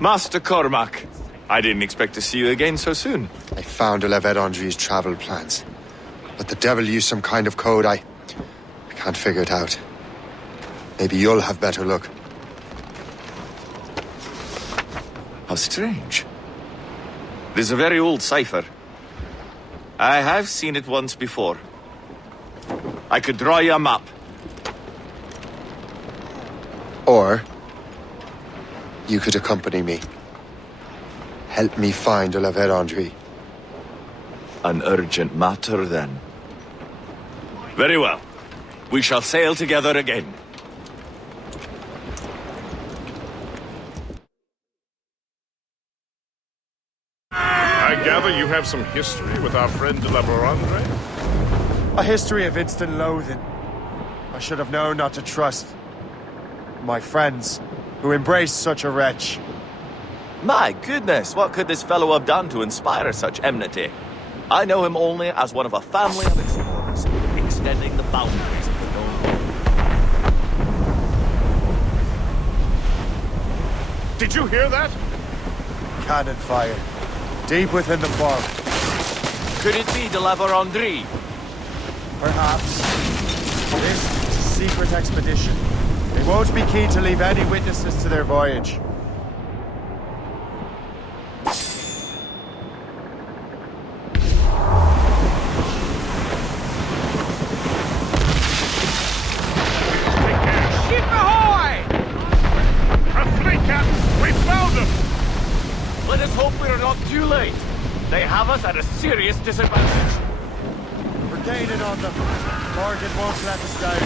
Master Cormac, I didn't expect to see you again so soon. I found Olivet Andre's travel plans. But the devil used some kind of code. I can't figure it out. Maybe you'll have better luck. How strange. It is a very old cipher. I have seen it once before. I could draw you a map. Or you could accompany me. Help me find Olivet Andre. An urgent matter, then. Very well. We shall sail together again. I gather you have some history with our friend de la Barandre? A history of instant loathing. I should have known not to trust my friends who embraced such a wretch. My goodness, what could this fellow have done to inspire such enmity? I know him only as one of a family of explorers, extending the boundaries of the known world. Did you hear that? Cannon fire. Deep within the fog. Could it be de la Barandre? Perhaps. This is a secret expedition. They won't be keen to leave any witnesses to their voyage. Ship ahoy! A fleet, Captain! We found them! Let us hope we are not too late. They have us at a serious disadvantage. We're gaining on them. Morgan won't let us down.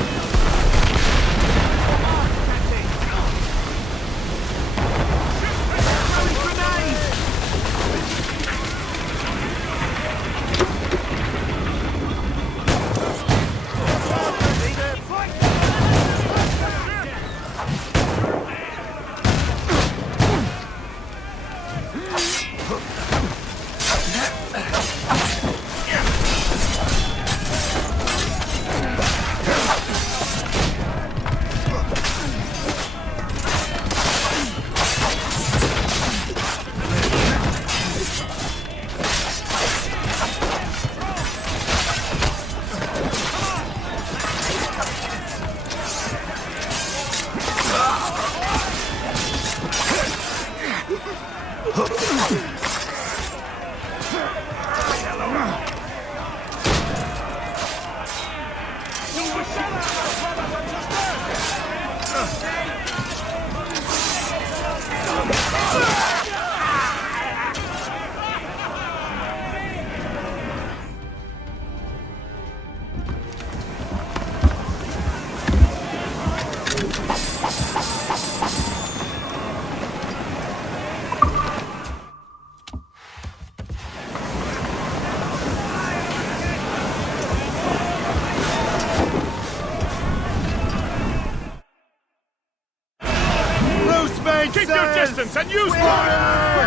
Keep your distance and use fire!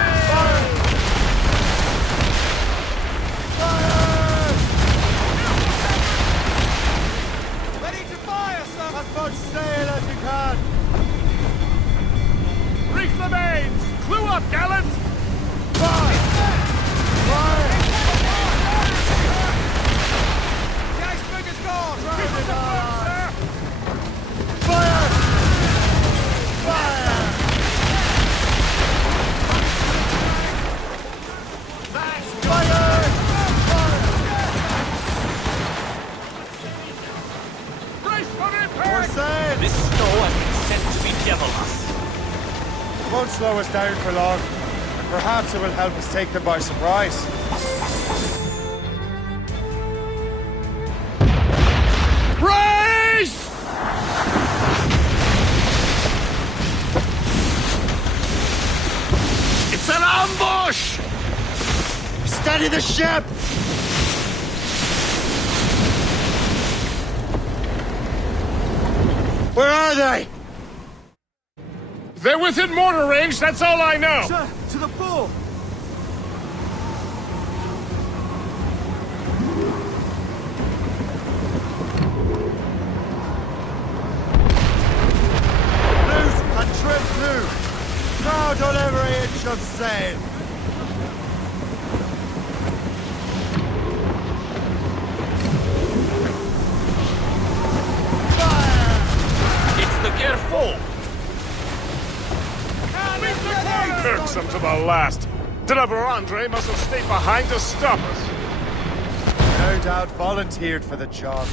Ready to fire, sir! As much sail as you can! Reef the mains! Clue up, gallants! Fire! Fire! The iceberg is gone! Keep us afloat, sir! Fire! Fire! This snow has been sent to bedevil us. It won't slow us down for long. Perhaps it will help us take them by surprise. Brace! It's an ambush! Steady the ship! Where are they? They're within mortar range, that's all I know! Sir, to the full! Loose and trim through! Now! out on every inch of sail! It's the careful! Irksome to the last. Deliver Andre must have stayed behind to stop us. No doubt volunteered for the job.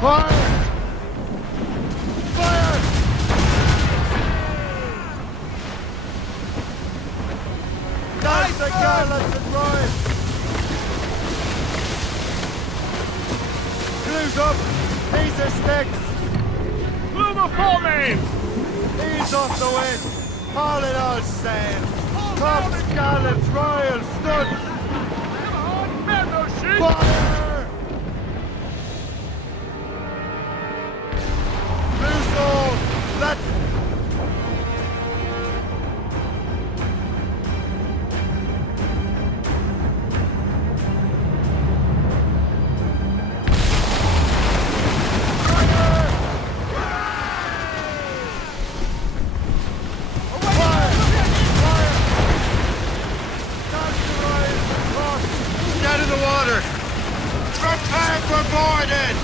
Fire! Fire! Nice the gallants and royals! Close up! These are sticks! Blow the foremains! Ease off the wind! Haul it all sail! Tops, gallants, royals, studs! Come on, man those sheep! Fire! Loose all! Let... Scatter the water! Prepare for boarding!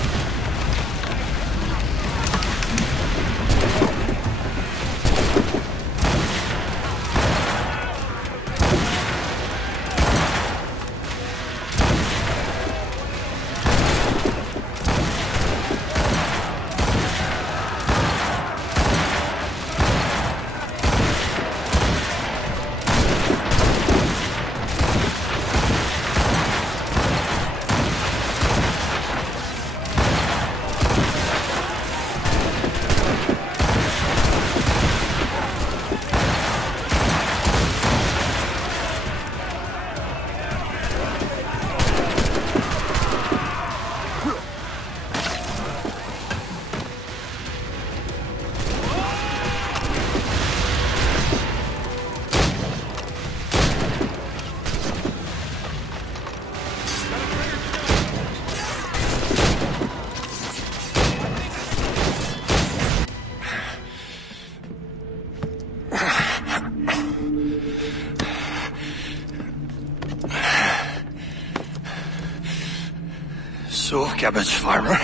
So, cabbage farmer,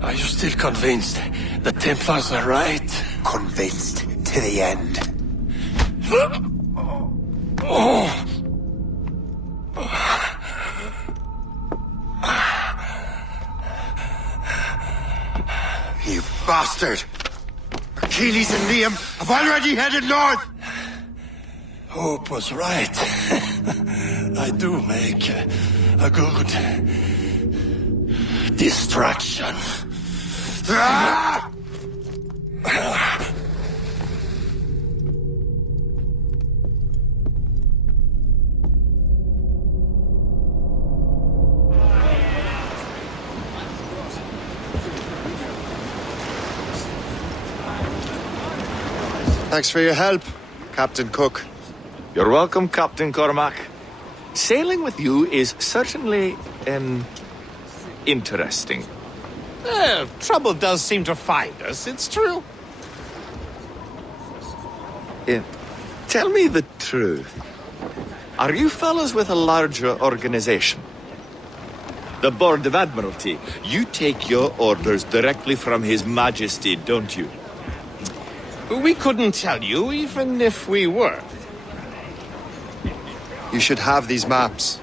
are you still convinced the Templars are right? Convinced to the end. You bastard! Achilles and Liam have already headed north! Hope was right. I do make a good distraction. Ah! Thanks for your help, Captain Cook. You're welcome, Captain Cormac. Sailing with you is certainly, interesting. Trouble does seem to find us, it's true. Tell me the truth. Are you fellows with a larger organization? The Board of Admiralty. You take your orders directly from His Majesty, don't you? We couldn't tell you, even if we were. You should have these maps.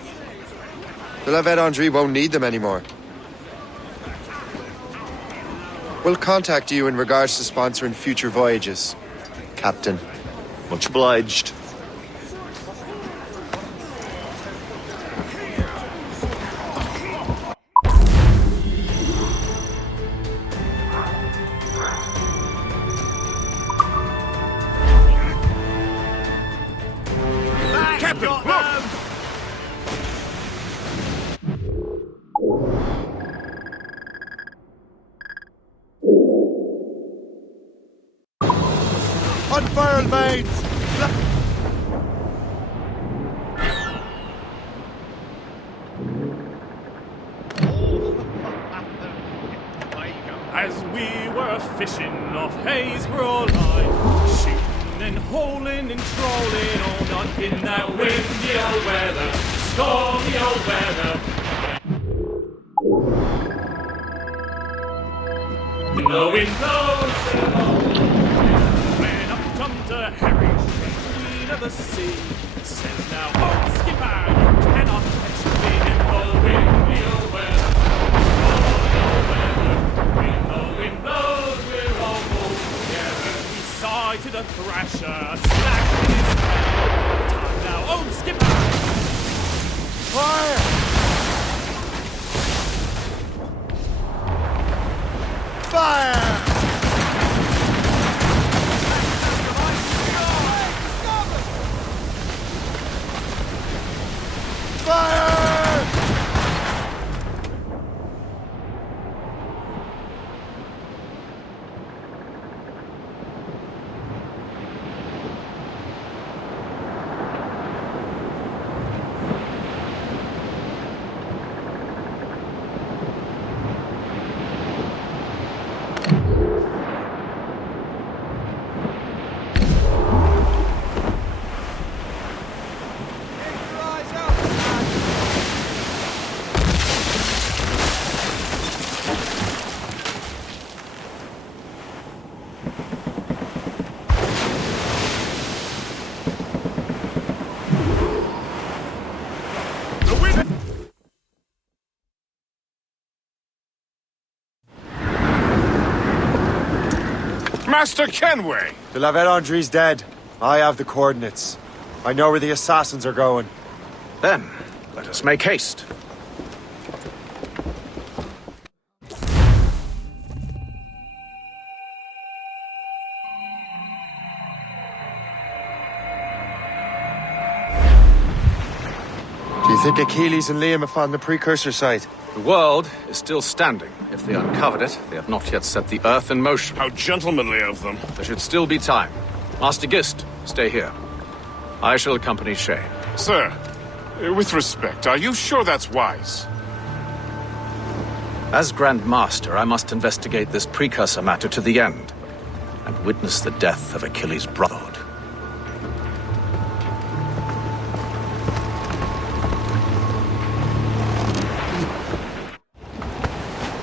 The La Vedendry won't need them anymore. We'll contact you in regards to sponsoring future voyages, Captain. Much obliged. Captain, look! unfurled veins! As we were fishing off Haysborough line, shooting and holing and trolling all night in that windy old weather, stormy old weather. The wind blows when up comes to Harry, queen of the sea. Says now, old skipper, you cannot catch me in the windy old weather. To the thrasher, slack in his tail. Time now, old skipper! Fire! Fire! Fire! Master Kenway! De la Vérendrye's dead. I have the coordinates. I know where the assassins are going. Then, let us make haste. Do you think Achilles and Liam have found the precursor site? The world is still standing. If they uncovered it, they have not yet set the earth in motion. How gentlemanly of them. There should still be time. Master Gist, stay here. I shall accompany Shay. Sir, with respect, are you sure that's wise? As Grand Master, I must investigate this precursor matter to the end, and witness the death of Achilles' brotherhood.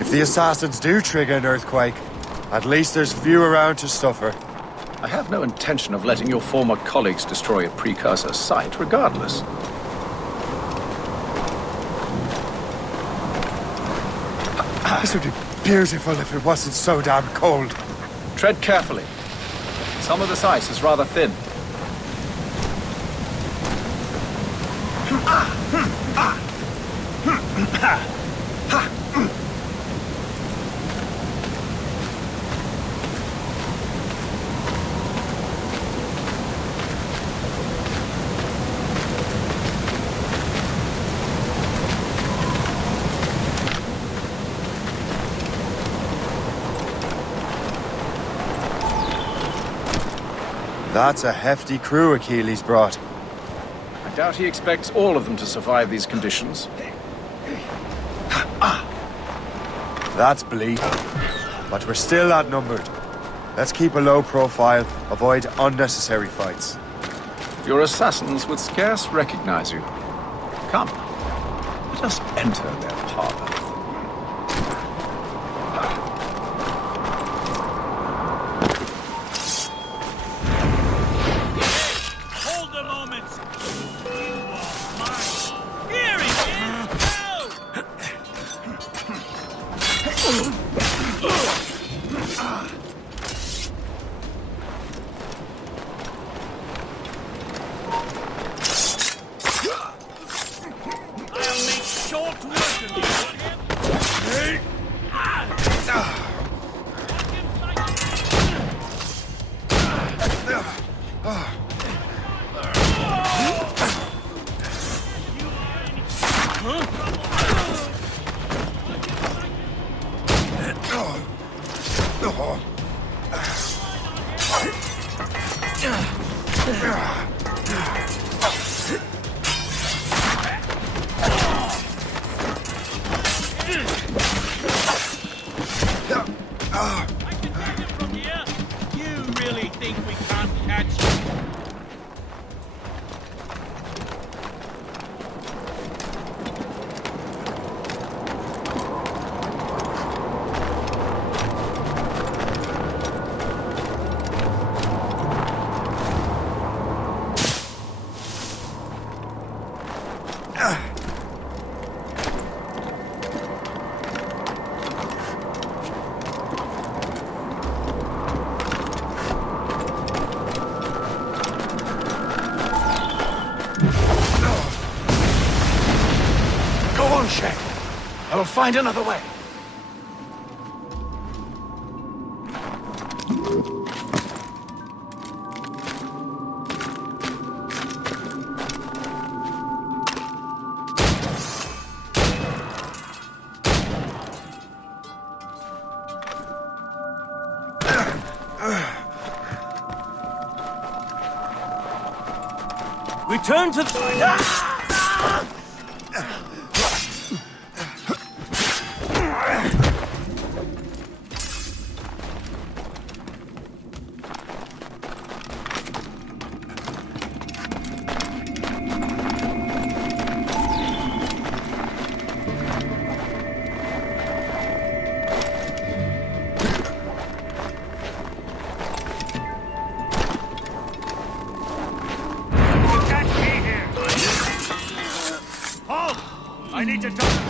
If the assassins do trigger an earthquake, at least there's few around to suffer. I have no intention of letting your former colleagues destroy a precursor site, regardless. This would be beautiful if it wasn't so damn cold. Tread carefully. Some of this ice is rather thin. That's a hefty crew Achilles brought. I doubt he expects all of them to survive these conditions. That's bleak. But we're still outnumbered. Let's keep a low profile, avoid unnecessary fights. Your assassins would scarce recognize you. Come, let us enter their parlor. Hold a moment! You are mine! Here he is! I'll make short work of you! find another way. Return to the... I need to talk.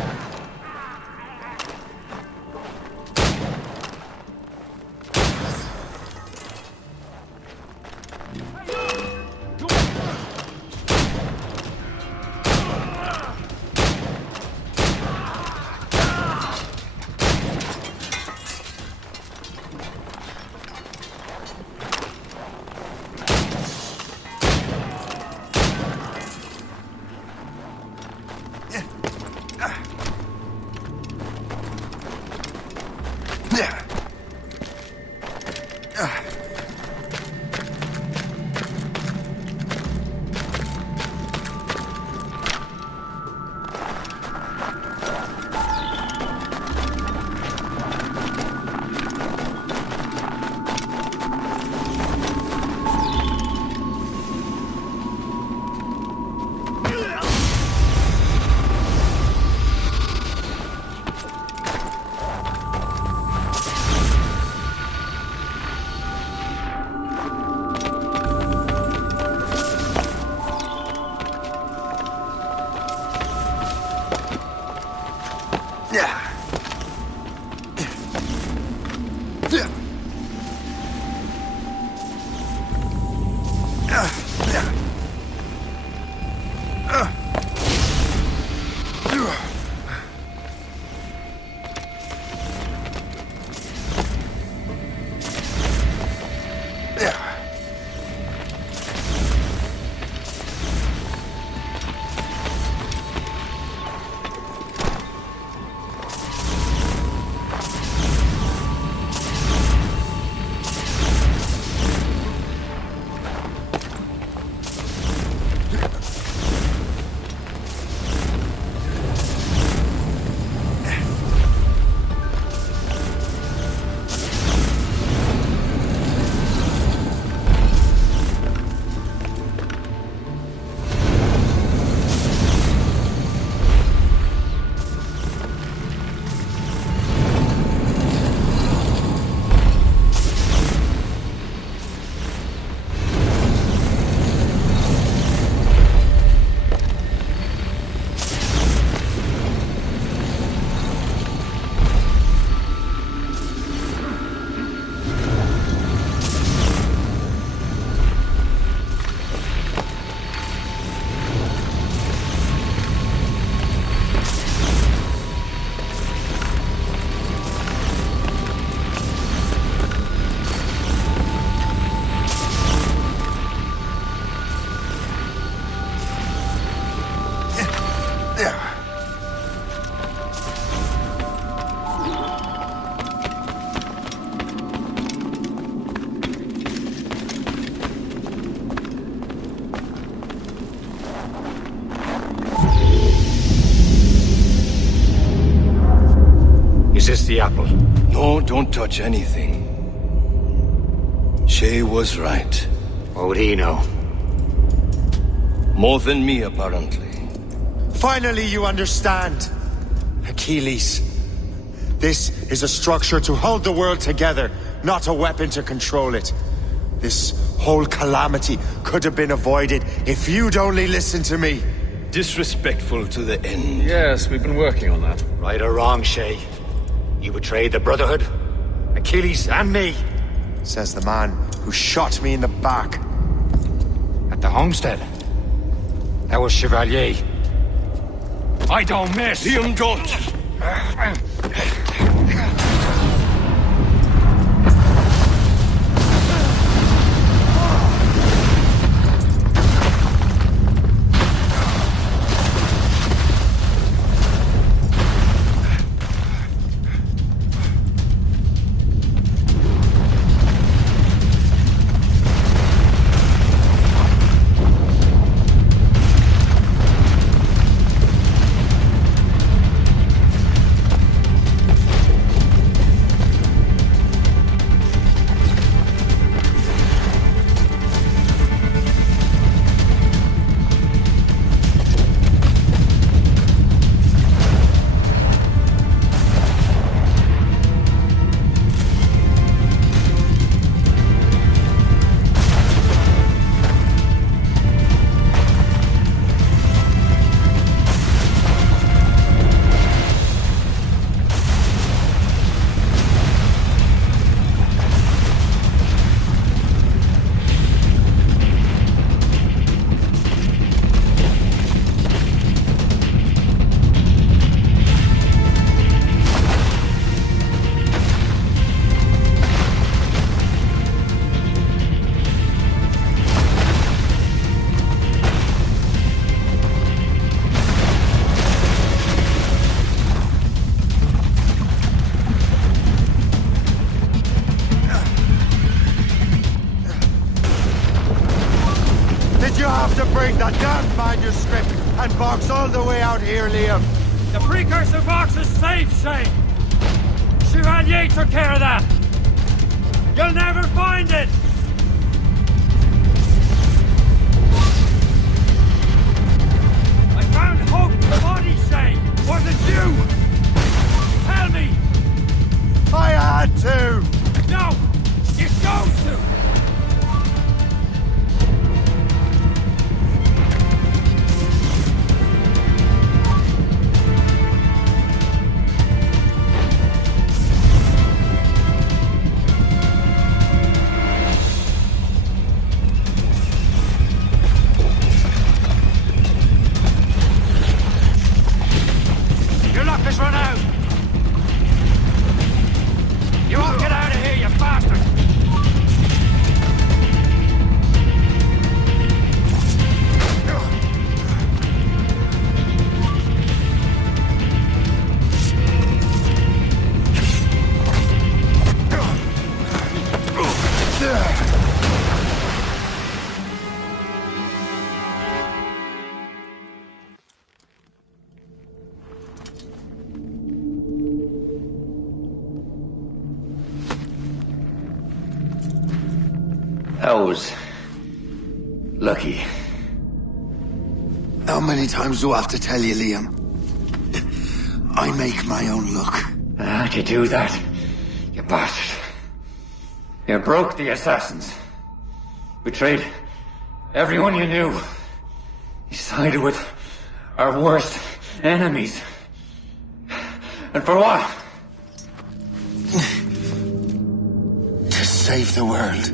Is this the apple? No, don't touch anything. Shay was right. What would he know? More than me, apparently. Finally, you understand. Achilles. This is a structure to hold the world together, not a weapon to control it. This whole calamity could have been avoided if you'd only listened to me. Disrespectful to the end. Yes, we've been working on that. Right or wrong, Shay, you betrayed the Brotherhood, Achilles and me. Says the man who shot me in the back. At the homestead. That was Chevalier. I don't miss. Liam, don't! That damn manuscript and box all the way out here, Liam. The precursor box is safe, Shay. Chevalier took care of that. You'll never find it. I found Hope's body, Shay. Was it you? Tell me. I had to. No, you chose to. Run out! You won't get out of here, you bastard! I was lucky. How many times do I have to tell you, Liam? I make my own luck. How'd you do that, you bastard? You broke the assassins. Betrayed everyone you knew. You sided with our worst enemies. And for what? To save the world.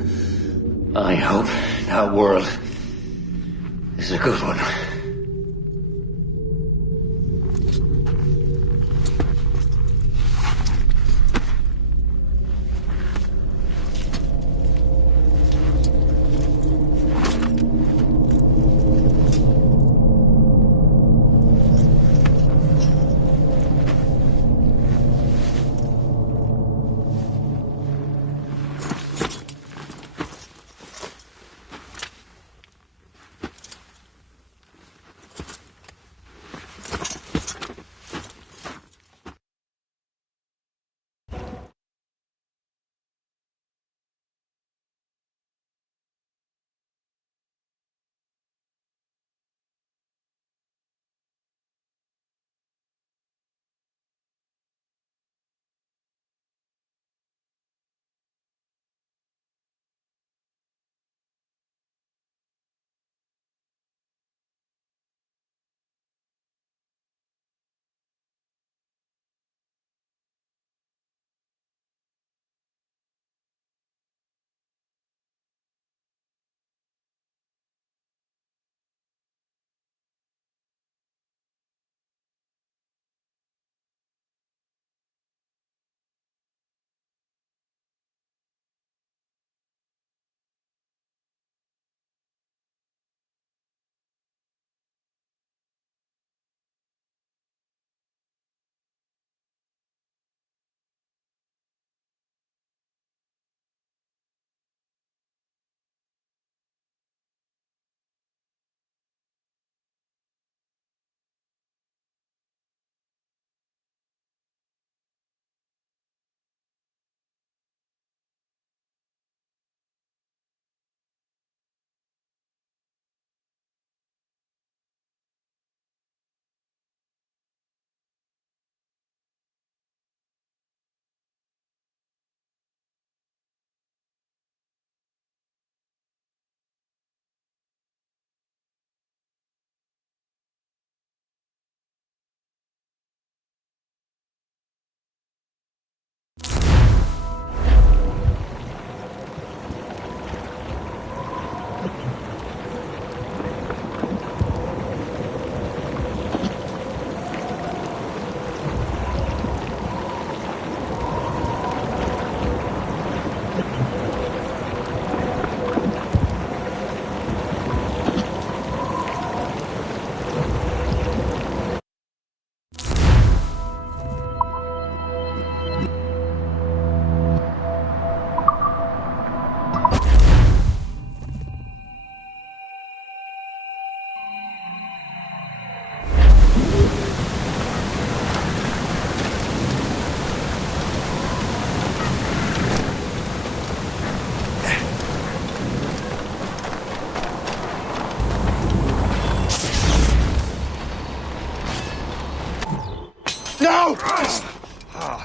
I hope that world is a good one.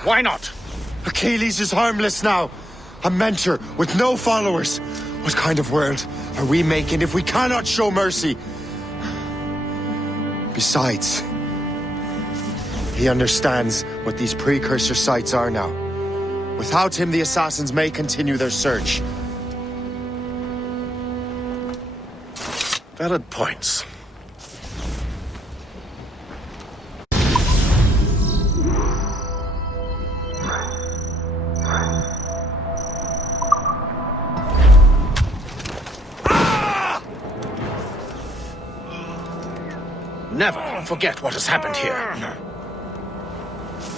Why not? Achilles is harmless now. A mentor with no followers. What kind of world are we making if we cannot show mercy? Besides, he understands what these precursor sites are now. Without him, the assassins may continue their search. Valid points. Never forget what has happened here.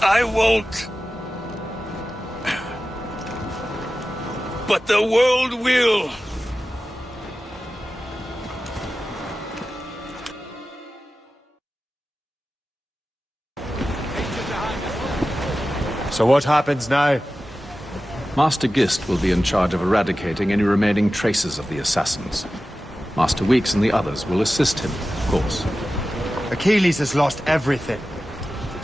I won't. But the world will. So what happens now? Master Gist will be in charge of eradicating any remaining traces of the assassins. Master Weeks and the others will assist him, of course. Achilles has lost everything.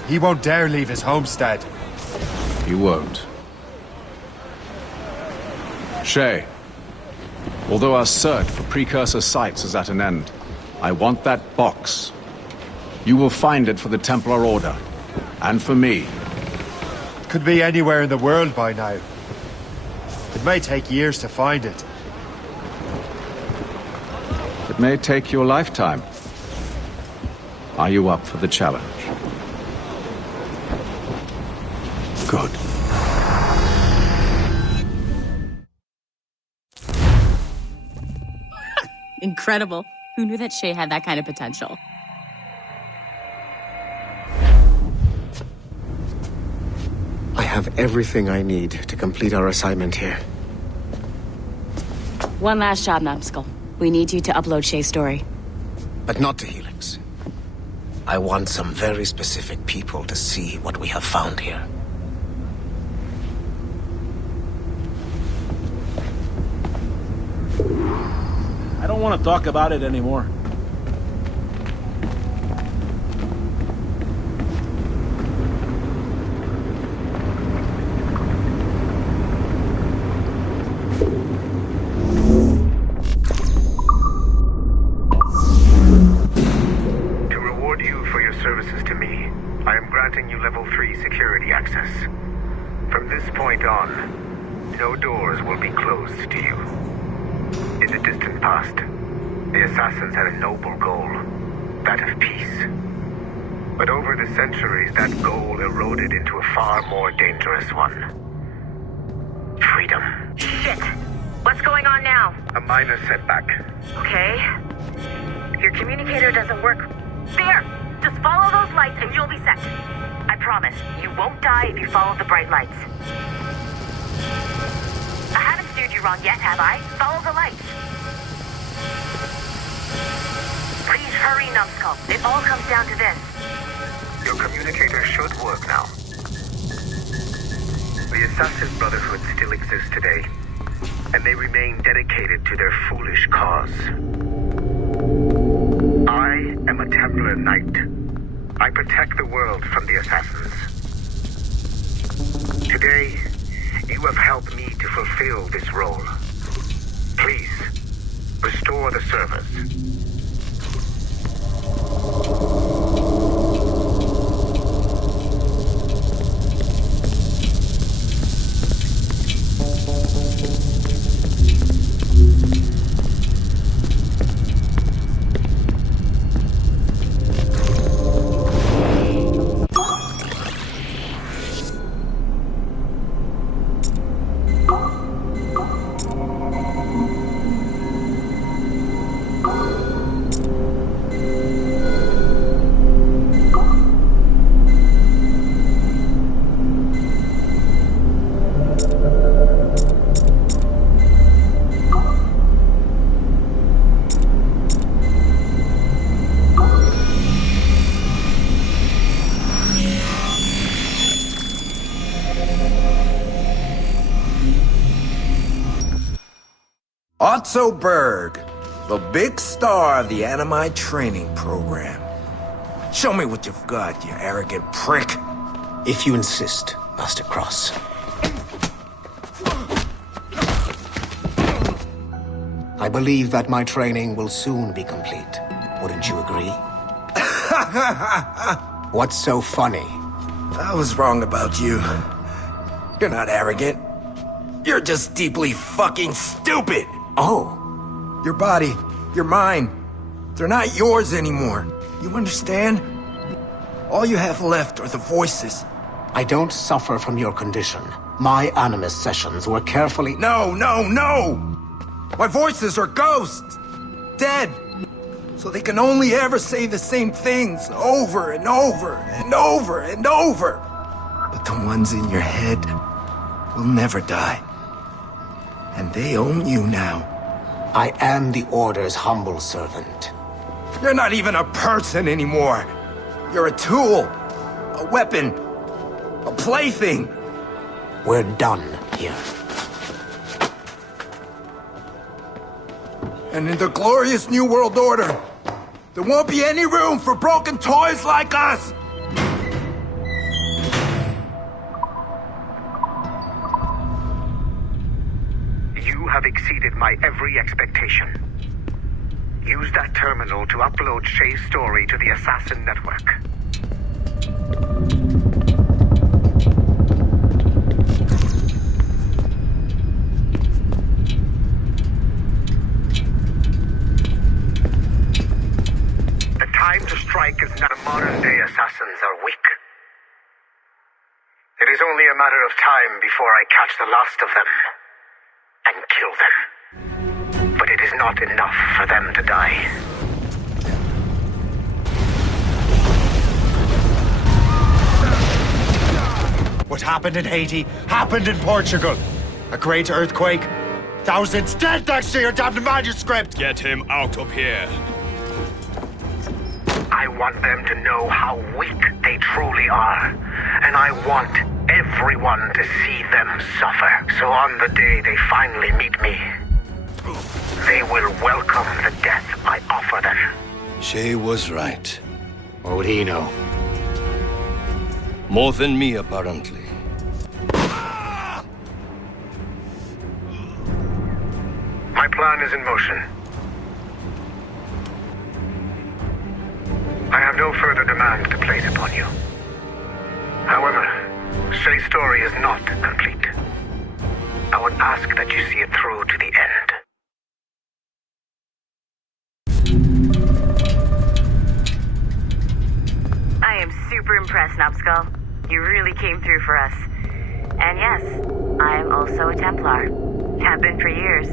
He won't dare leave his homestead. He won't. Shay, although our search for precursor sites is at an end, I want that box. You will find it for the Templar Order, and for me. It could be anywhere in the world by now. It may take years to find it. It may take your lifetime. Are you up for the challenge? Good. Incredible. Who knew that Shay had that kind of potential? I have everything I need to complete our assignment here. One last job, Numbskull. We need you to upload Shay's story. But not to Helix. I want some very specific people to see what we have found here. I don't want to talk about it anymore. Services to me, I am granting you level 3 security access. From this point on, no doors will be closed to you. In the distant past, the assassins had a noble goal, that of peace. But over the centuries, that goal eroded into a far more dangerous one. Freedom. Shit! What's going on now? A minor setback. Okay. Your communicator doesn't work. There! Just follow those lights and you'll be set. I promise, you won't die if you follow the bright lights. I haven't steered you wrong yet, have I? Follow the lights. Please hurry, Numbskull. It all comes down to this. Your communicator should work now. The Assassin Brotherhood still exists today, and they remain dedicated to their foolish cause. I am a Templar Knight. I protect the world from the assassins. Today, you have helped me to fulfill this role. Please, restore the servers. Otto Berg, the big star of the Animi training program. Show me what you've got, you arrogant prick. If you insist, Master Cross. I believe that my training will soon be complete. Wouldn't you agree? What's so funny? I was wrong about you. You're not arrogant. You're just deeply fucking stupid! Oh. Your body, your mind, they're not yours anymore. You understand? All you have left are the voices. I don't suffer from your condition. My Animus sessions were carefully— No! My voices are ghosts! Dead! So they can only ever say the same things over and over and over and over. But the ones in your head will never die. And they own you now. I am the Order's humble servant. You're not even a person anymore. You're a tool, a weapon, a plaything. We're done here. And in the glorious New World Order, there won't be any room for broken toys like us! You have exceeded my every expectation. Use that terminal to upload Shay's story to the Assassin Network. The time to strike is now. Modern-day assassins are weak. It is only a matter of time before I catch the last of them and kill them. But it is not enough for them to die. What happened in Haiti happened in Portugal. A great earthquake. Thousands dead thanks to your damned manuscript! Get him out of here. I want them to know how weak they truly are. And I want everyone to see them suffer. So on the day they finally meet me, they will welcome the death I offer them. Shay was right. What would he know? More than me, apparently. My plan is in motion. I have no further demand to place upon you. However, Shay's story is not complete. I would ask that you see it through to the end. I am super impressed, Nubskull. You really came through for us. And yes, I am also a Templar. Have been for years.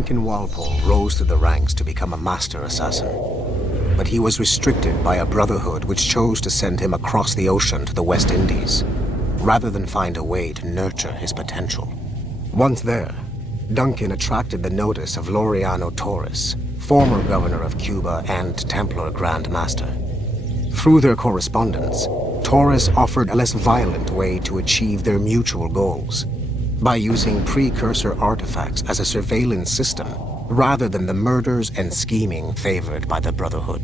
Duncan Walpole rose through the ranks to become a master assassin. But he was restricted by a brotherhood which chose to send him across the ocean to the West Indies, rather than find a way to nurture his potential. Once there, Duncan attracted the notice of Laureano Torres, former governor of Cuba and Templar Grand Master. Through their correspondence, Torres offered a less violent way to achieve their mutual goals, by using precursor artifacts as a surveillance system, rather than the murders and scheming favored by the Brotherhood.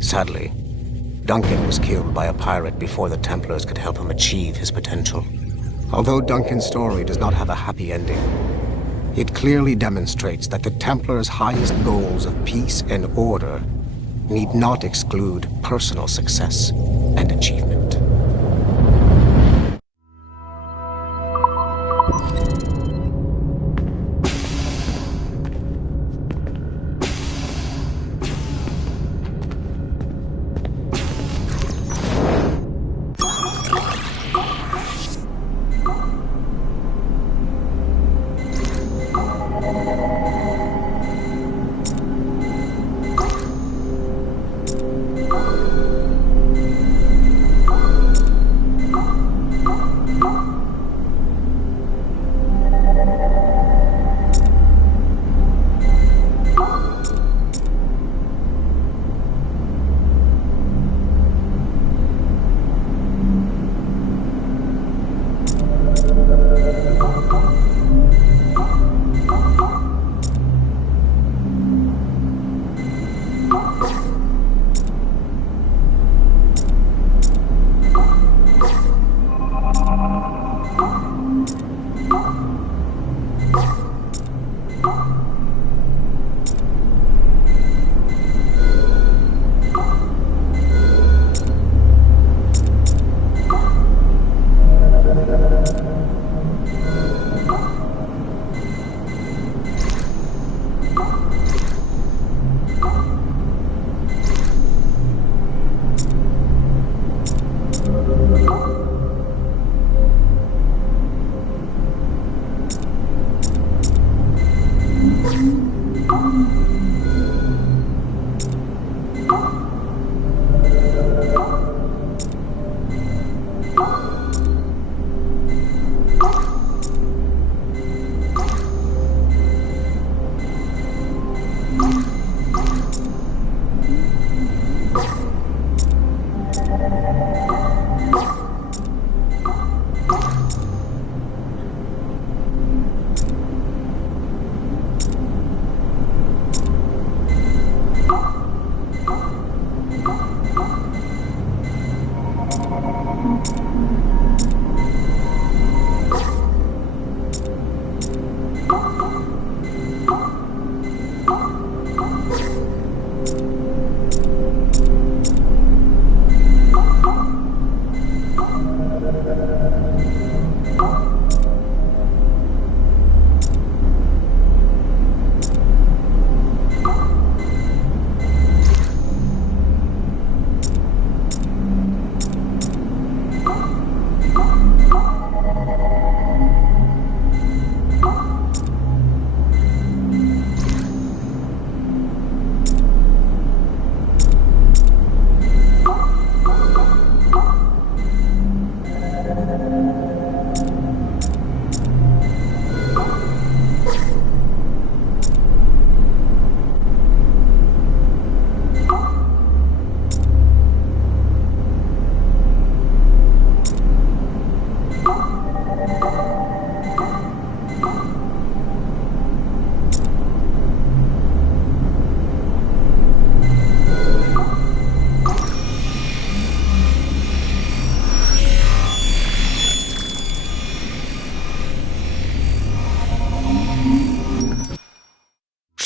Sadly, Duncan was killed by a pirate before the Templars could help him achieve his potential. Although Duncan's story does not have a happy ending, it clearly demonstrates that the Templars' highest goals of peace and order need not exclude personal success and achievement.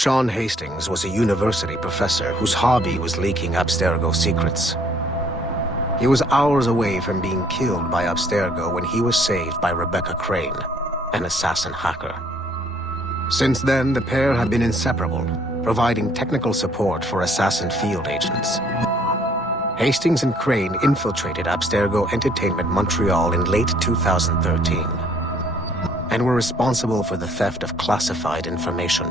Sean Hastings was a university professor whose hobby was leaking Abstergo secrets. He was hours away from being killed by Abstergo when he was saved by Rebecca Crane, an assassin hacker. Since then, the pair have been inseparable, providing technical support for assassin field agents. Hastings and Crane infiltrated Abstergo Entertainment Montreal in late 2013 and were responsible for the theft of classified information.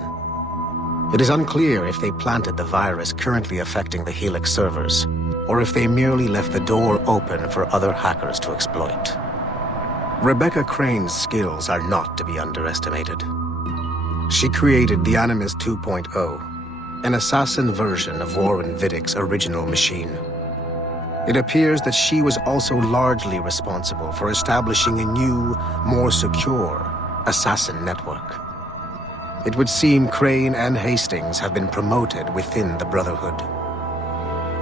It is unclear if they planted the virus currently affecting the Helix servers, or if they merely left the door open for other hackers to exploit. Rebecca Crane's skills are not to be underestimated. She created the Animus 2.0, an assassin version of Warren Viddick's original machine. It appears that she was also largely responsible for establishing a new, more secure assassin network. It would seem Crane and Hastings have been promoted within the Brotherhood.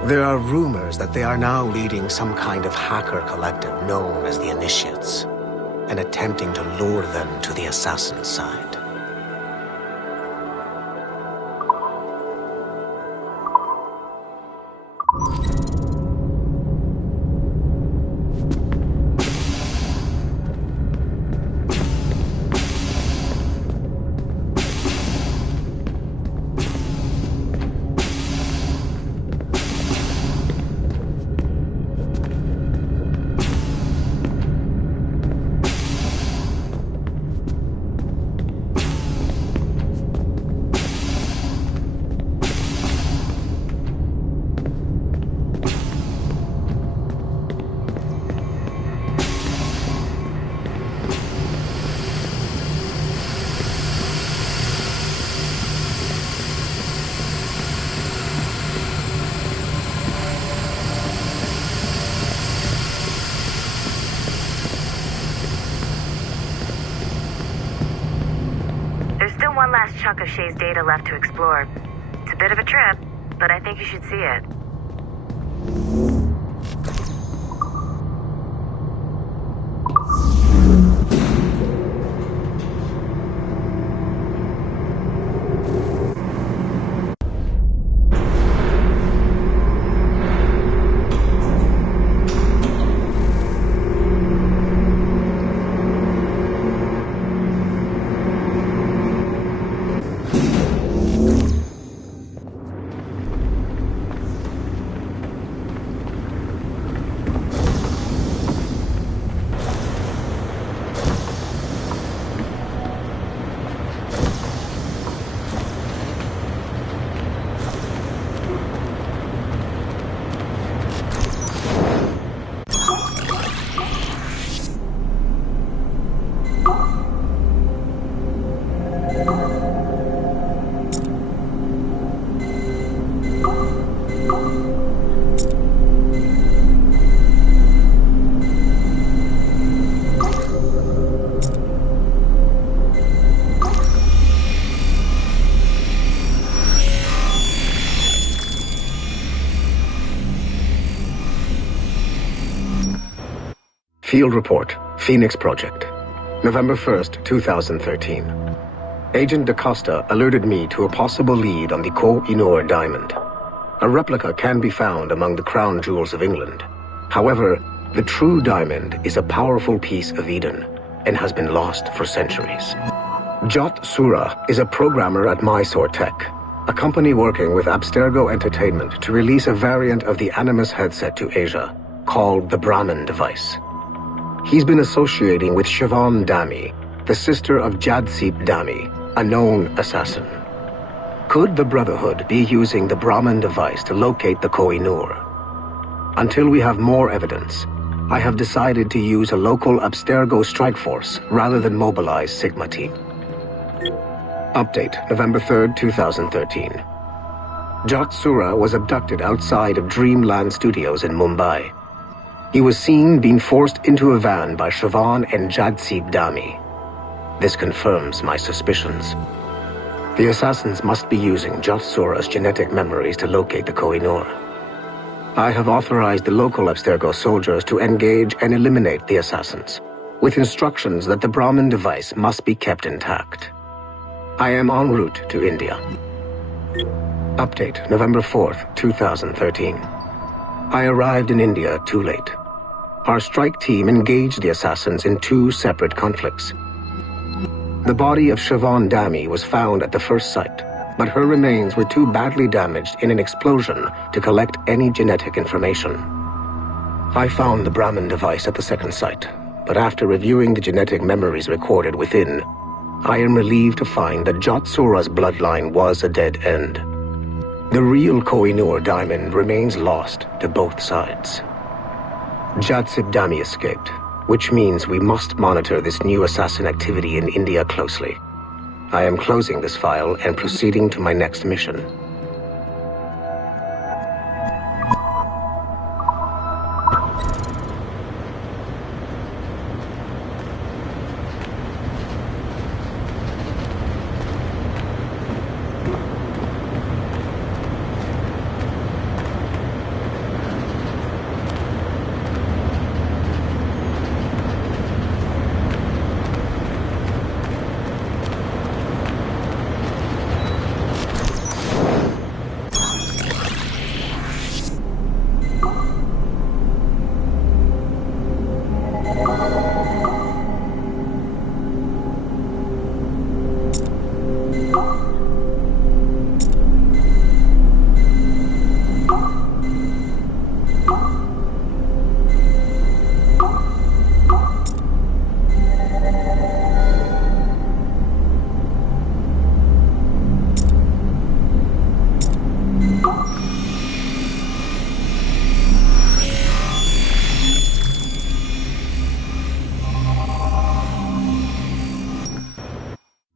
There are rumors that they are now leading some kind of hacker collective known as the Initiates, and attempting to lure them to the assassin side. One last chunk of Shay's data left to explore. It's a bit of a trip, but I think you should see it. Field Report, Phoenix Project, November 1st, 2013. Agent DaCosta alerted me to a possible lead on the Koh-i-Noor diamond. A replica can be found among the crown jewels of England. However, the true diamond is a powerful piece of Eden and has been lost for centuries. Jot Sura is a programmer at Mysore Tech, a company working with Abstergo Entertainment to release a variant of the Animus headset to Asia, called the Brahmin device. He's been associating with Siobhan Dami, the sister of Jadseep Dami, a known assassin. Could the Brotherhood be using the Brahmin device to locate the Koh-i-Noor? Until we have more evidence, I have decided to use a local Abstergo strike force rather than mobilize Sigma team. Update, November 3rd, 2013. Jot Sura was abducted outside of Dreamland Studios in Mumbai. He was seen being forced into a van by Siobhan and Jadseep Dami. This confirms my suspicions. The assassins must be using Jot Sura's genetic memories to locate the Koh-i-Noor. I have authorized the local Abstergo soldiers to engage and eliminate the assassins, with instructions that the Brahmin device must be kept intact. I am en route to India. Update, November 4th, 2013. I arrived in India too late. Our strike team engaged the assassins in two separate conflicts. The body of Siobhan Dami was found at the first site, but her remains were too badly damaged in an explosion to collect any genetic information. I found the Brahmin device at the second site, but after reviewing the genetic memories recorded within, I am relieved to find that Jotsura's bloodline was a dead end. The real Koh-i-Noor diamond remains lost to both sides. Jatsib Dami escaped, which means we must monitor this new assassin activity in India closely. I am closing this file and proceeding to my next mission.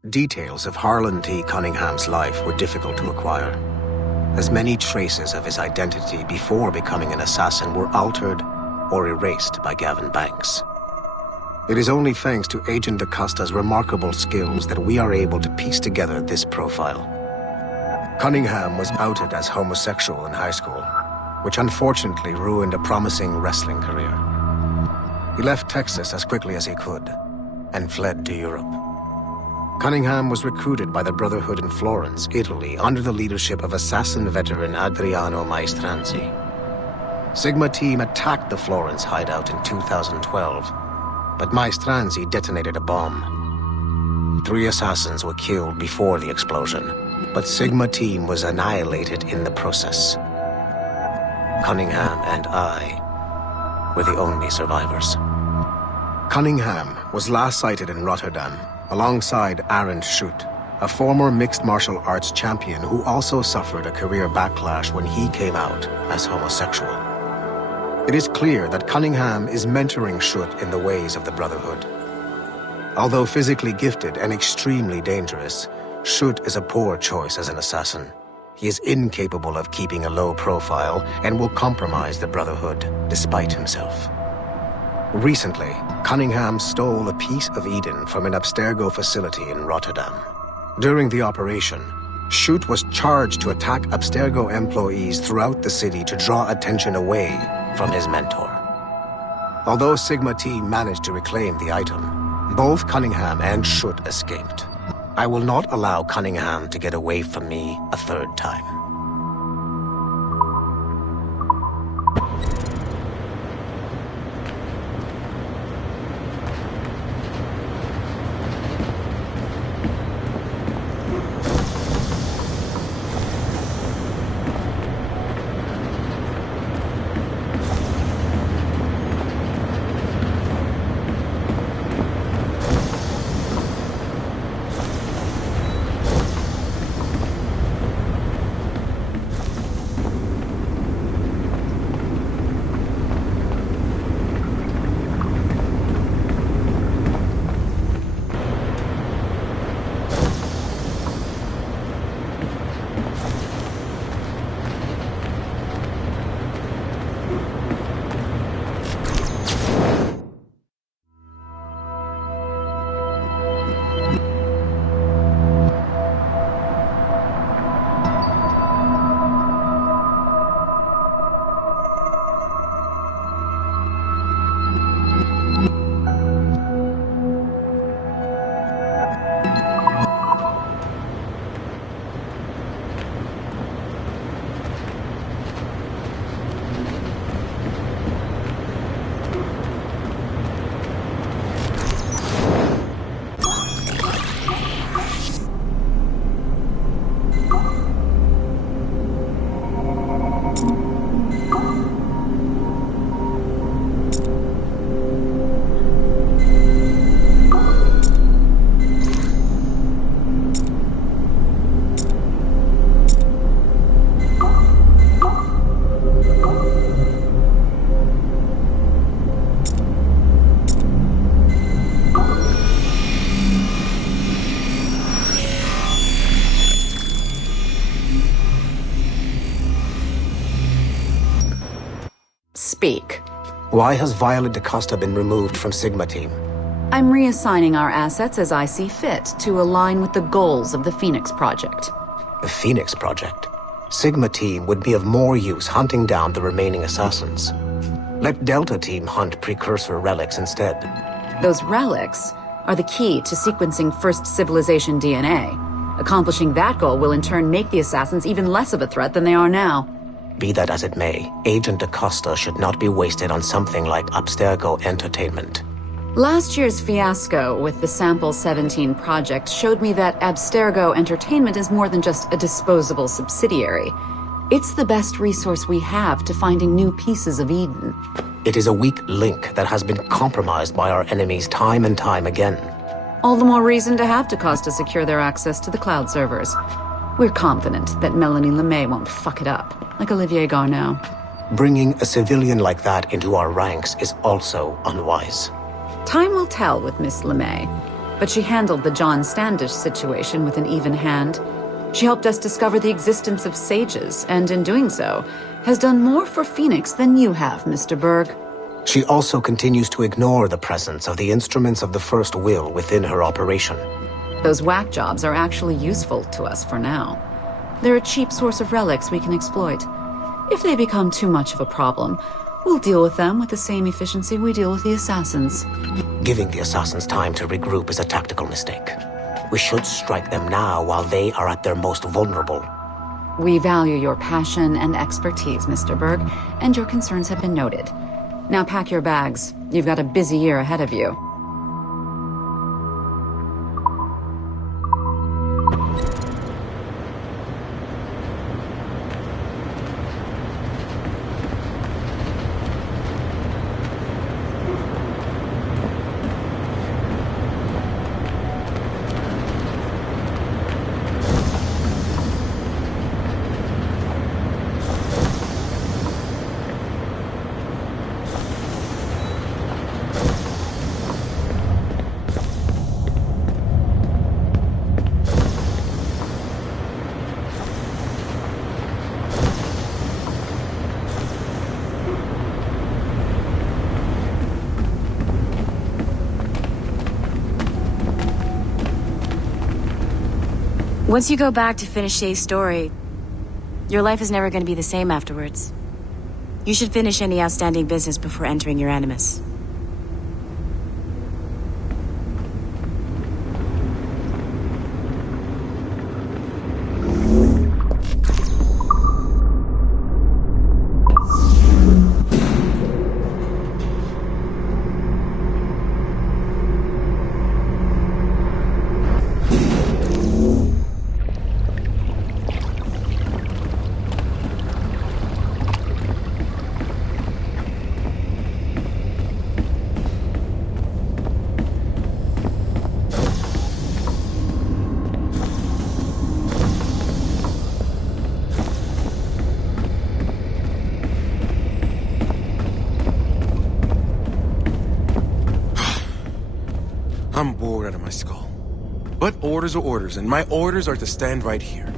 Details of Harlan T. Cunningham's life were difficult to acquire, as many traces of his identity before becoming an assassin were altered or erased by Gavin Banks. It is only thanks to Agent DaCosta's remarkable skills that we are able to piece together this profile. Cunningham was outed as homosexual in high school, which unfortunately ruined a promising wrestling career. He left Texas as quickly as he could and fled to Europe. Cunningham was recruited by the Brotherhood in Florence, Italy, under the leadership of assassin veteran Adriano Maestranzi. Sigma Team attacked the Florence hideout in 2012, but Maestranzi detonated a bomb. 3 assassins were killed before the explosion, but Sigma Team was annihilated in the process. Cunningham and I were the only survivors. Cunningham was last sighted in Rotterdam, alongside Arend Schutt, a former mixed martial arts champion who also suffered a career backlash when he came out as homosexual. It is clear that Cunningham is mentoring Schutt in the ways of the Brotherhood. Although physically gifted and extremely dangerous, Schutt is a poor choice as an assassin. He is incapable of keeping a low profile and will compromise the Brotherhood despite himself. Recently, Cunningham stole a piece of Eden from an Abstergo facility in Rotterdam. During the operation, Schutt was charged to attack Abstergo employees throughout the city to draw attention away from his mentor. Although Sigma Team managed to reclaim the item, both Cunningham and Schutt escaped. I will not allow Cunningham to get away from me a third time. Speak. Why has Violet DaCosta been removed from Sigma Team? I'm reassigning our assets as I see fit to align with the goals of the Phoenix Project. The Phoenix Project? Sigma Team would be of more use hunting down the remaining assassins. Let Delta Team hunt precursor relics instead. Those relics are the key to sequencing first civilization DNA. Accomplishing that goal will in turn make the assassins even less of a threat than they are now. Be that as it may, Agent DaCosta should not be wasted on something like Abstergo Entertainment. Last year's fiasco with the Sample 17 project showed me that Abstergo Entertainment is more than just a disposable subsidiary. It's the best resource we have to finding new pieces of Eden. It is a weak link that has been compromised by our enemies time and time again. All the more reason to have DaCosta secure their access to the cloud servers. We're confident that Melanie LeMay won't fuck it up, like Olivier Garneau. Bringing a civilian like that into our ranks is also unwise. Time will tell with Miss LeMay, but she handled the John Standish situation with an even hand. She helped us discover the existence of sages, and in doing so, has done more for Phoenix than you have, Mr. Berg. She also continues to ignore the presence of the instruments of the First Will within her operation. Those whack jobs are actually useful to us for now. They're a cheap source of relics we can exploit. If they become too much of a problem, we'll deal with them with the same efficiency we deal with the assassins. Giving the assassins time to regroup is a tactical mistake. We should strike them now while they are at their most vulnerable. We value your passion and expertise, Mr. Berg, and your concerns have been noted. Now pack your bags. You've got a busy year ahead of you. Once you go back to finish Shay's story, your life is never going to be the same afterwards. You should finish any outstanding business before entering your animus. I'm bored out of my skull. But orders are orders, and my orders are to stand right here.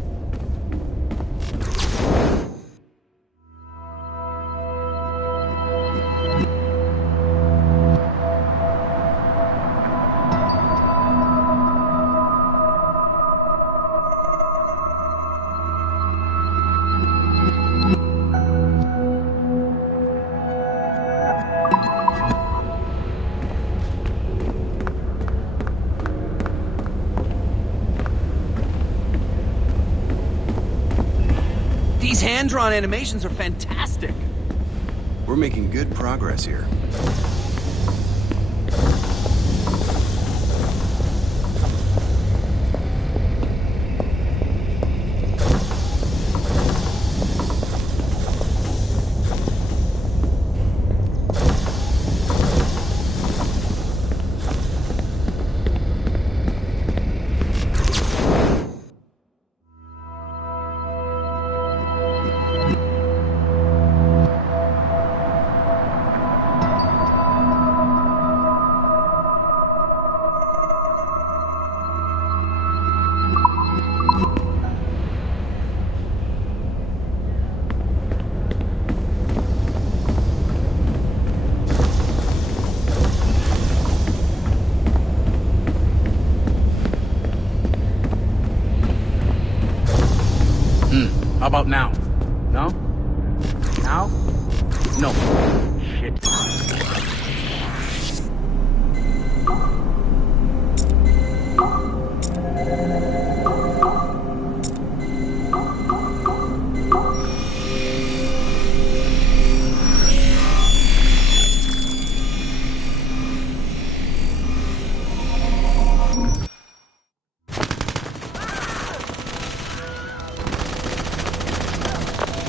These hand-drawn animations are fantastic. We're making good progress here. How about now? No? Now? No. Shit.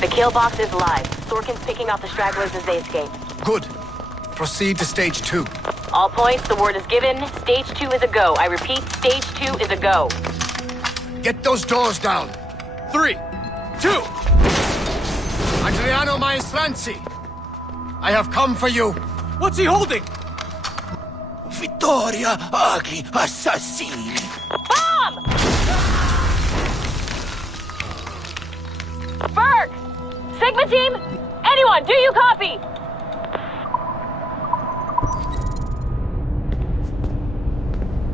The kill box is live. Sorkin's picking off the stragglers as they escape. Good. Proceed to stage 2. All points, the word is given. Stage 2 is a go. I repeat, stage 2 is a go. Get those doors down. 3, 2. Adriano Maestranzi, I have come for you. What's he holding? Vittoria aghi assassini. Bomb! Berg! Sigma team? Anyone, do you copy?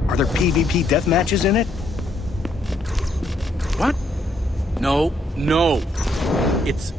Are there PvP death matches in it? What? No, no. It's...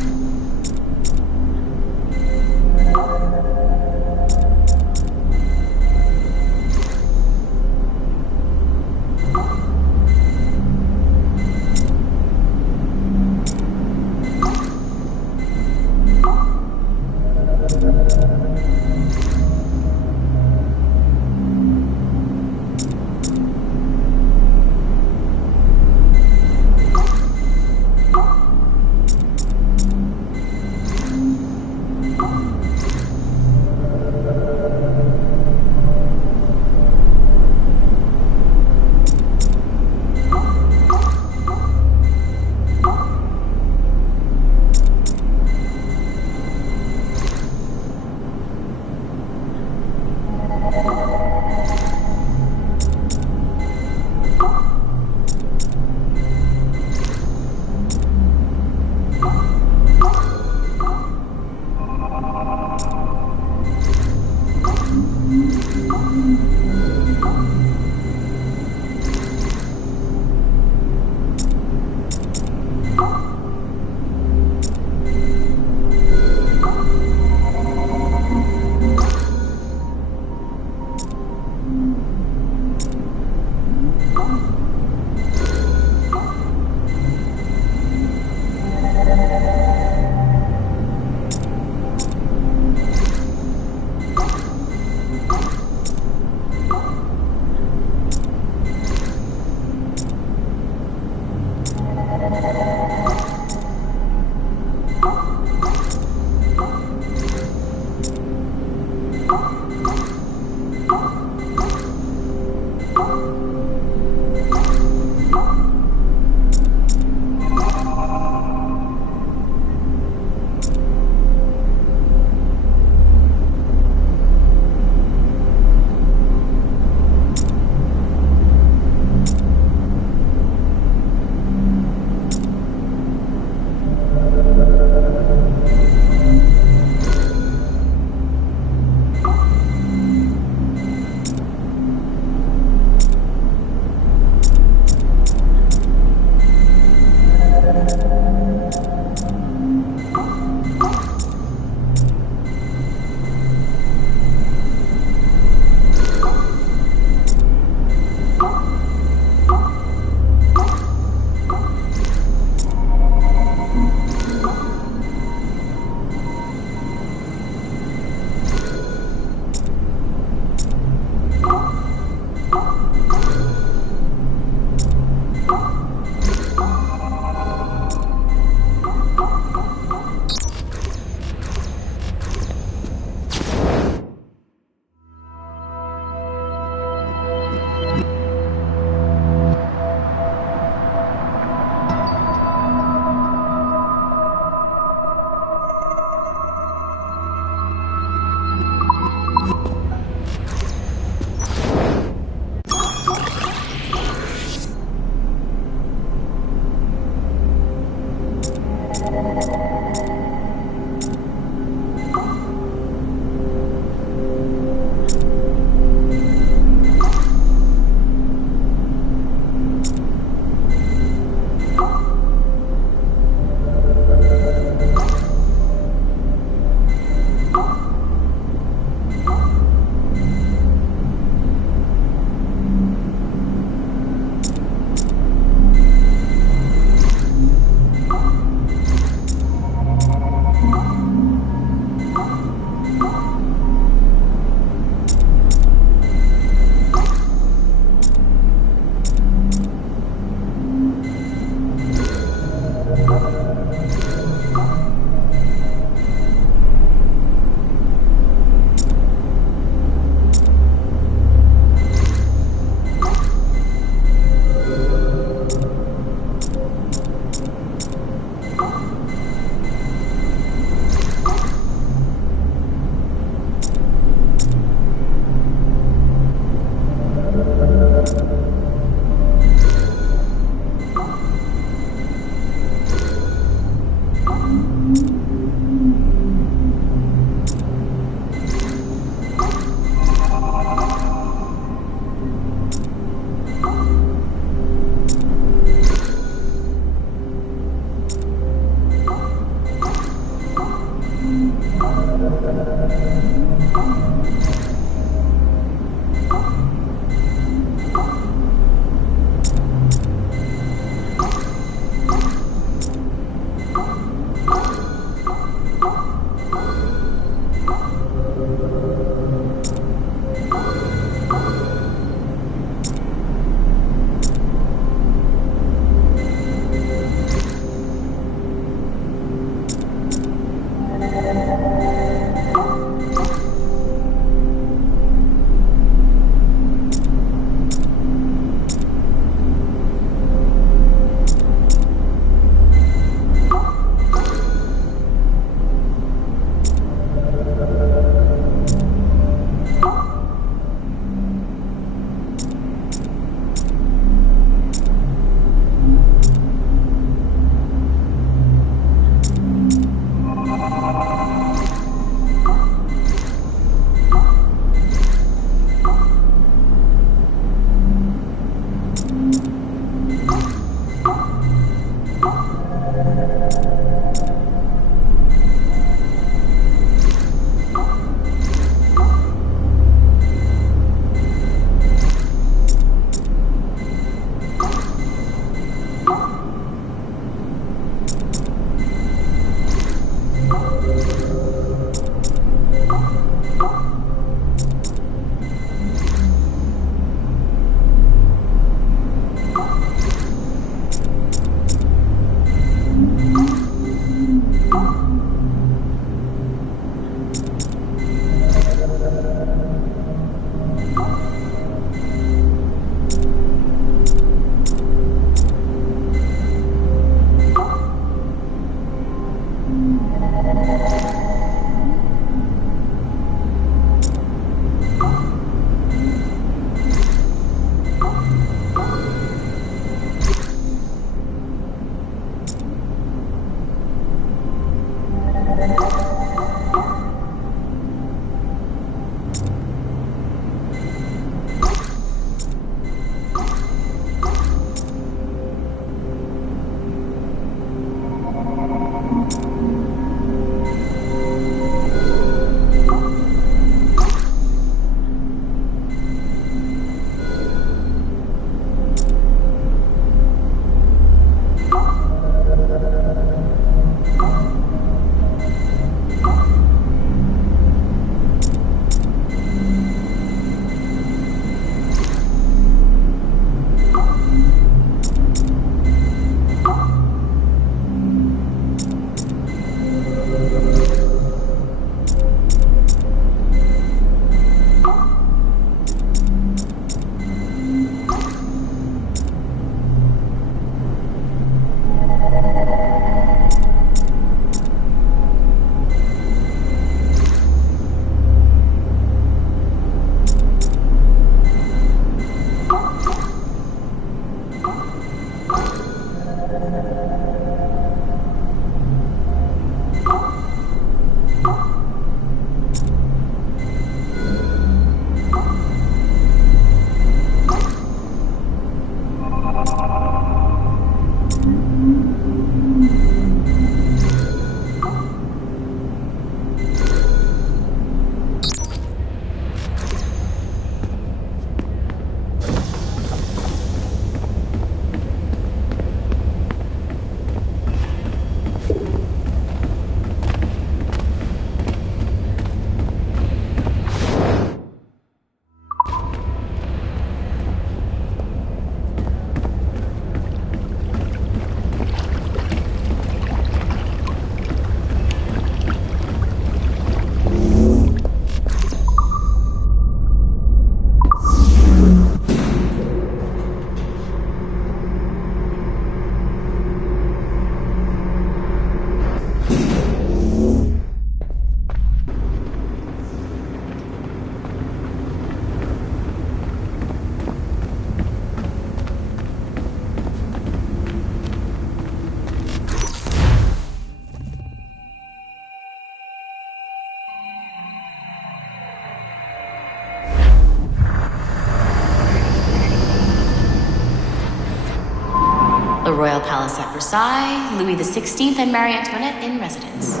royal palace at Versailles, Louis XVI and Marie Antoinette in residence.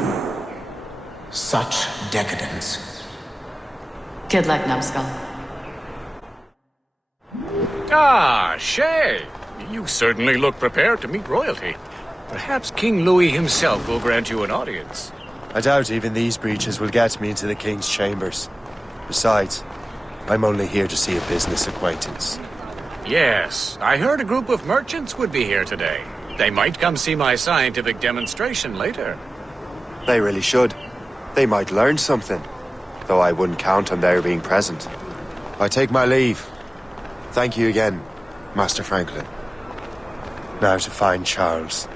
Such decadence. Good luck, Numbskull. Ah, Shay! You certainly look prepared to meet royalty. Perhaps King Louis himself will grant you an audience. I doubt even these breaches will get me into the king's chambers. Besides, I'm only here to see a business acquaintance. Yes, I heard a group of merchants would be here today. They might come see my scientific demonstration later. They really should. They might learn something, though I wouldn't count on their being present. I take my leave. Thank you again, Master Franklin. Now to find Charles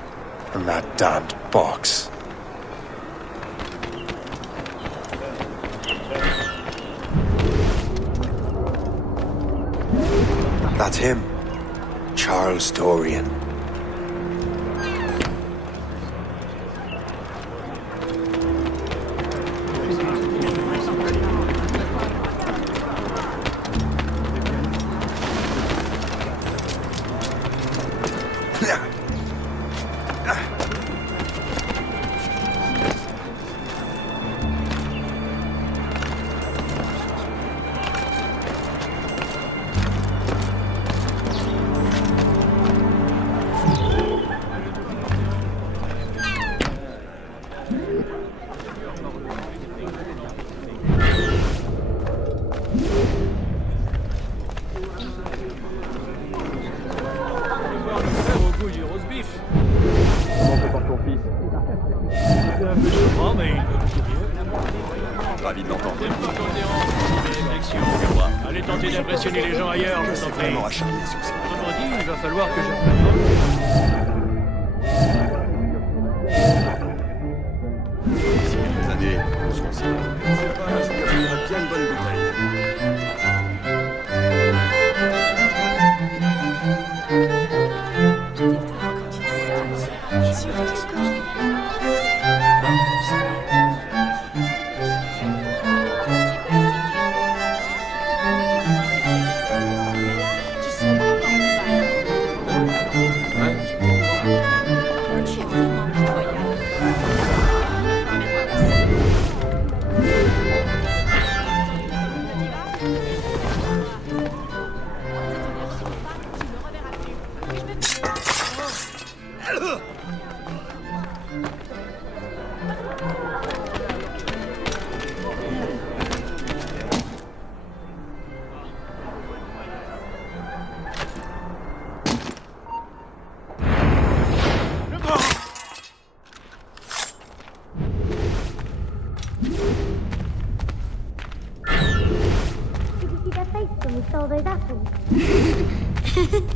and that damned box. That's him. Charles Dorian. Allez tenter d'impressionner les gens ailleurs, je t'en prie. Autrement dit, il va falloir que je... Allez, on se considère. C'est pas, je capterai bien une bonne bouteille.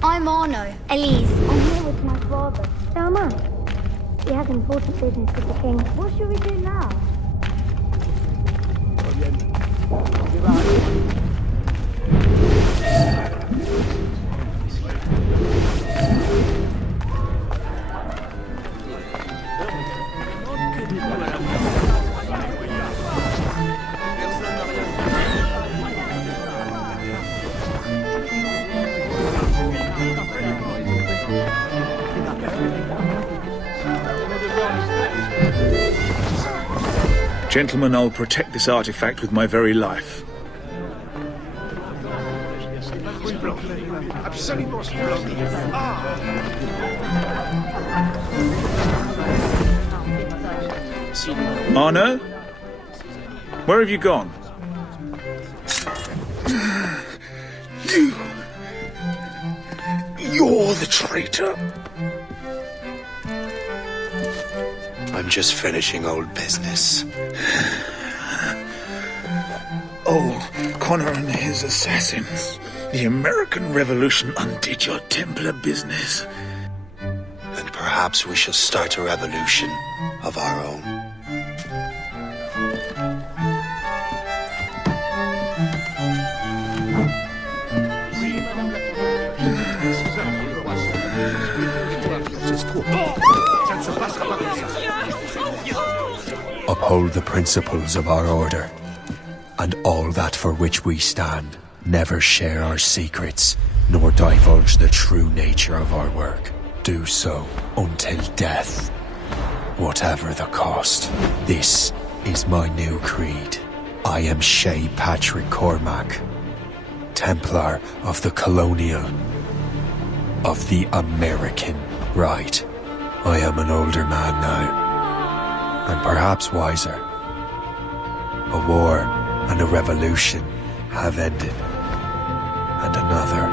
I'm Arno. Elise. I'm here with my father. So am I. He has important business with the king. What should we do now? Gentlemen, I'll protect this artifact with my very life. Arno? Where have you gone? You're the traitor. I'm just finishing old business. Old Connor and his assassins. The American Revolution undid your Templar business. Then perhaps we shall start a revolution of our own. Uphold the principles of our order, and all that for which we stand. Never share our secrets, nor divulge the true nature of our work. do so until death, whatever the cost. This is my new creed. I am Shay Cormac, Templar of the Colonial, of the American right. I am an older man now, and perhaps wiser. A war and a revolution have ended, and another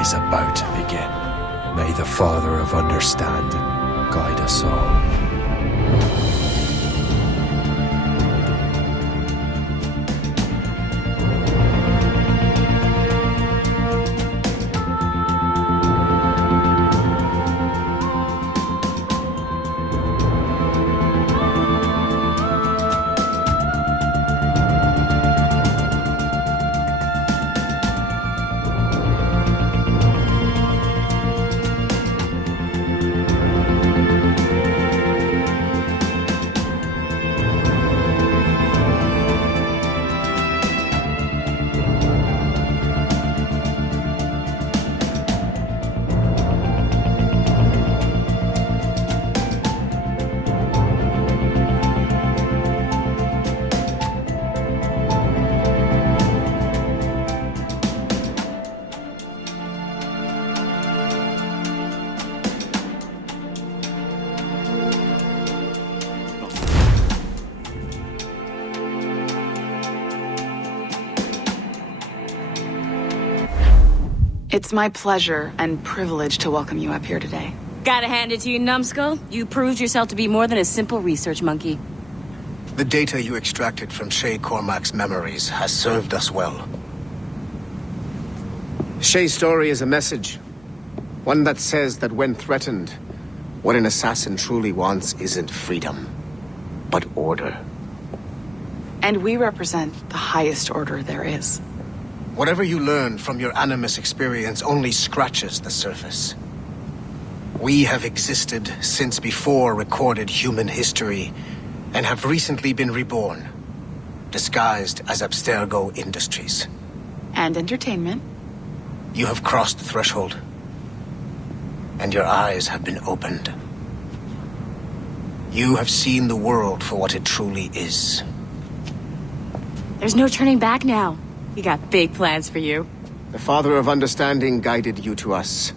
is about to begin. May the Father of Understanding guide us all. It's my pleasure and privilege to welcome you up here today. Gotta hand it to you, numbskull. You proved yourself to be more than a simple research monkey. The data you extracted from Shay Cormac's memories has served us well. Shay's story is a message. One that says that when threatened, what an assassin truly wants isn't freedom, but order. And we represent the highest order there is. Whatever you learned from your Animus experience only scratches the surface. We have existed since before recorded human history, and have recently been reborn, disguised as Abstergo Industries. And entertainment. You have crossed the threshold, and your eyes have been opened. You have seen the world for what it truly is. There's no turning back now. We got big plans for you. The Father of Understanding guided you to us,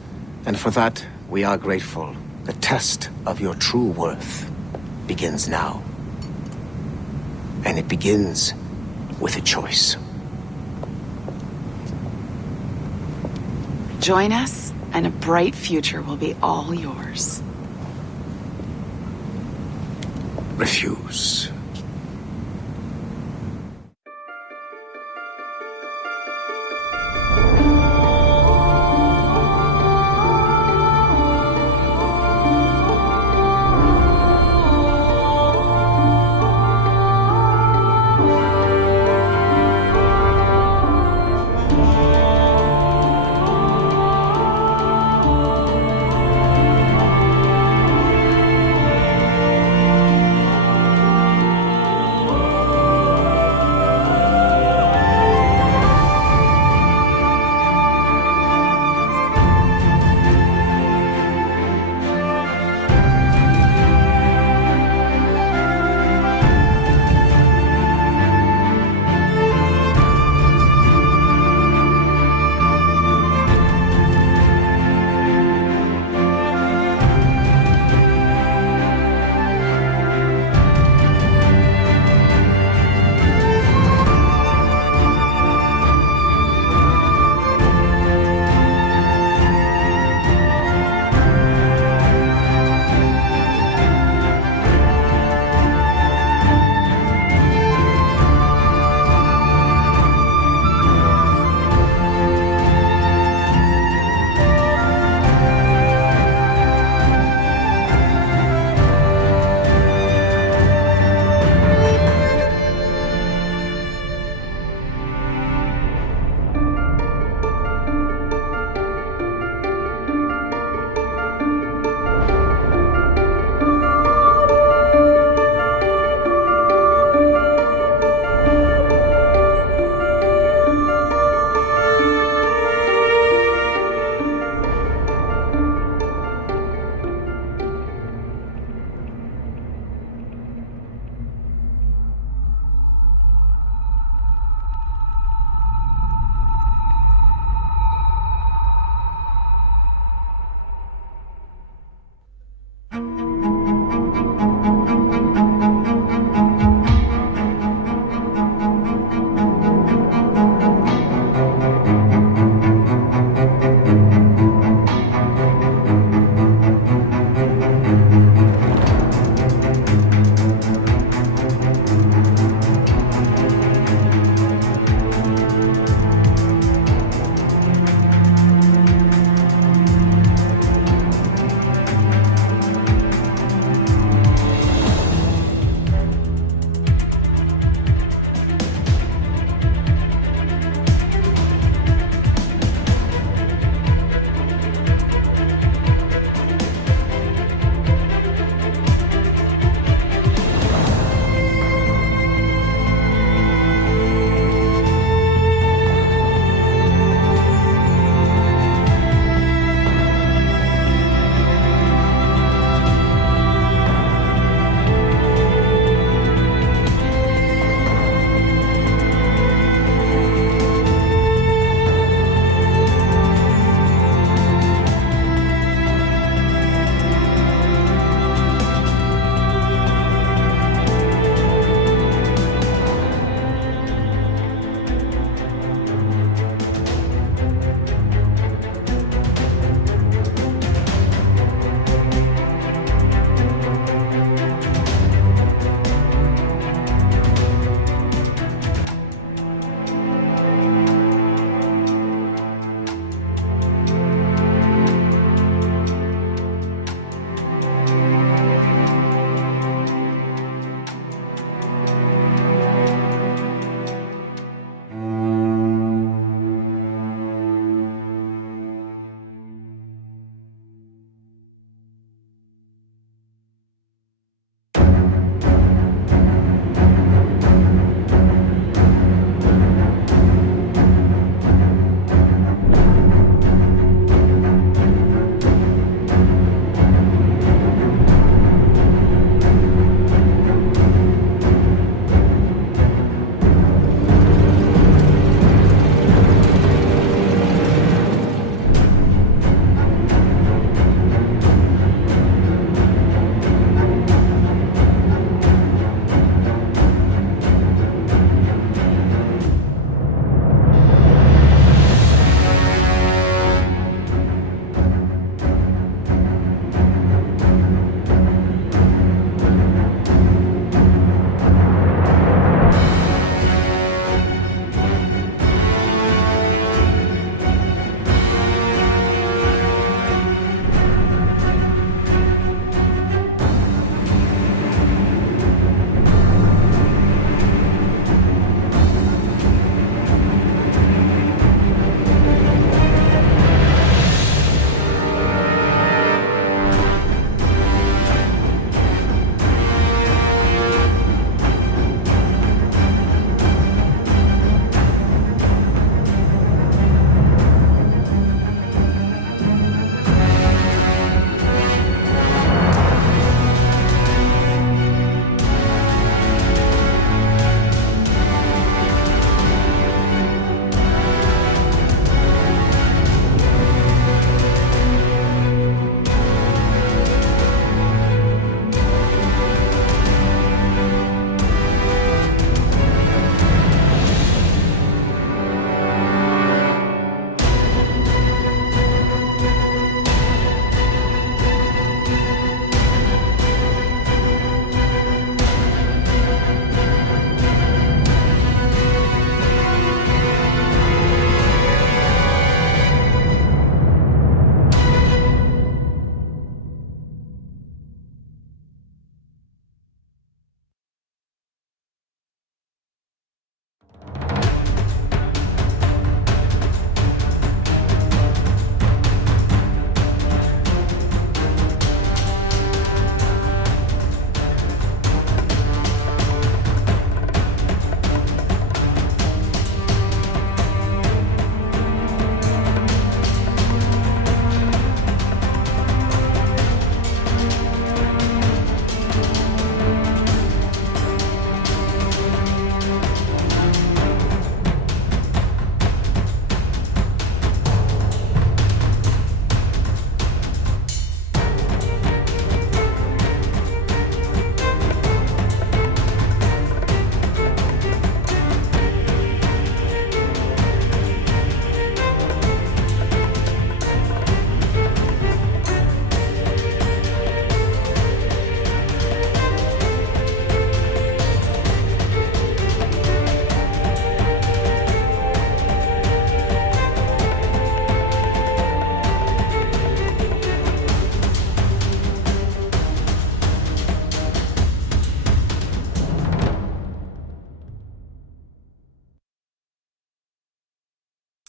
and for that, we are grateful. The test of your true worth begins now. And it begins with a choice. Join us, and a bright future will be all yours. Refuse.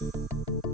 you.